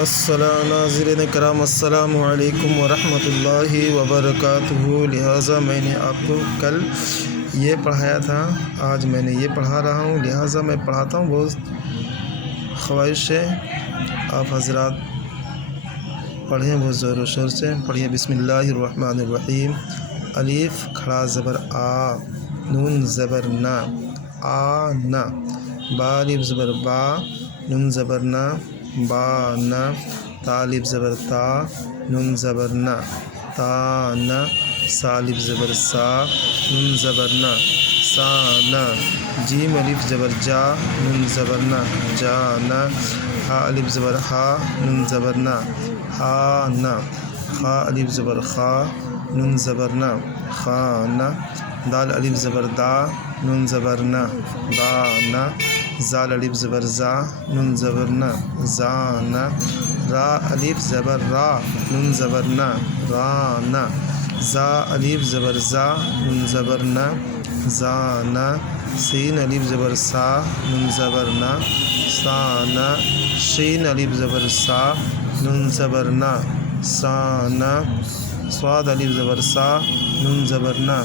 السلام ناظرین کرام، السلام علیکم ورحمۃ اللہ وبرکاتہ۔ لہٰذا میں نے آپ کو کل یہ پڑھایا تھا، آج میں نے یہ پڑھا رہا ہوں، لہٰذا میں پڑھاتا ہوں، بہت خواہش ہے آپ حضرات پڑھیں بہت زور و شور سے پڑھیے۔ بسم اللہ الرحمن الرحیم۔ الف کھڑا زبر آ، نون زبر نا، آ نا، با الف زبر با، نون زبر نا، با نا، تا الف زبر تا، نون زبر نا، تا نا، سا الف زبر سا، نون زبر نا، سا نا، جیم الف زبر جا، نون زبر نا، جا نا، ہا الف زبر ہا، نون زبر نا، ہا نا، خا الف زبر خا، نون زبر نا، خا نا، دال الف زبر دا، نون زبر نا، دا نا، زال الف زبر زا، نون زبر نا، زا نا، را الف زبر را، نون زبر نا، را نا، زا الف زبر زا، نون زبر نا، زا نا، سین الف زبر سا، نون زبر نا، سا نا، شین الف زبر سا، نون زبر نا، سا نا، صاد الف زبر سا، نون زبر نا،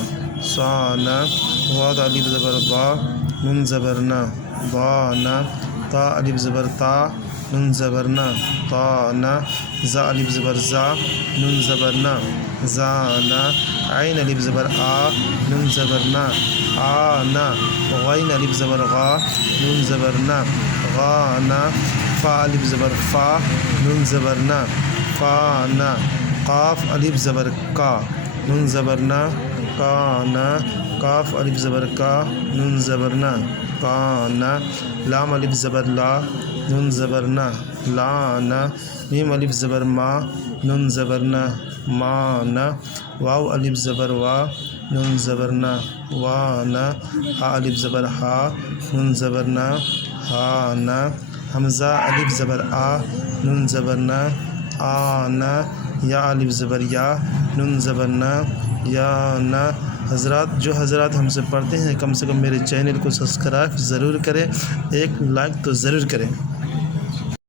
سا نا، ضاد الف زبر ضا، نون زبر نا، ضا نا، تا الف زبر تا، نون زبر نا، تا نا، زا الف زبر زا، نون زبر نا، زا نا، عین الف زبر آ، نون زبر نا، آ نا، غین الف زبر غا، نون زبر نا، غا نا، فا الف زبر فا، نون زبر نا، فا نا، قاف الف زبر کا، نون زبر نا، کا نا، کاف الف زبر کا، نون زبر نا، کا نا، لام الف زبر لا، نون زبر نا، لا نا، میم الف زبر ما، نون زبر نا، ما نا، واو الف زبر وا، نون زبر نا، وا نا، ہا الف زبر ہا، نون زبر نا، ہا نا، حمزہ الف زبر آ، نون زبر نا، آ نا، یا الف زبر یا، نون زبر نا، یا نا۔ حضرات جو حضرات ہم سے پڑھتے ہیں کم سے کم میرے چینل کو سبسکرائب ضرور کریں، ایک لائک تو ضرور کریں۔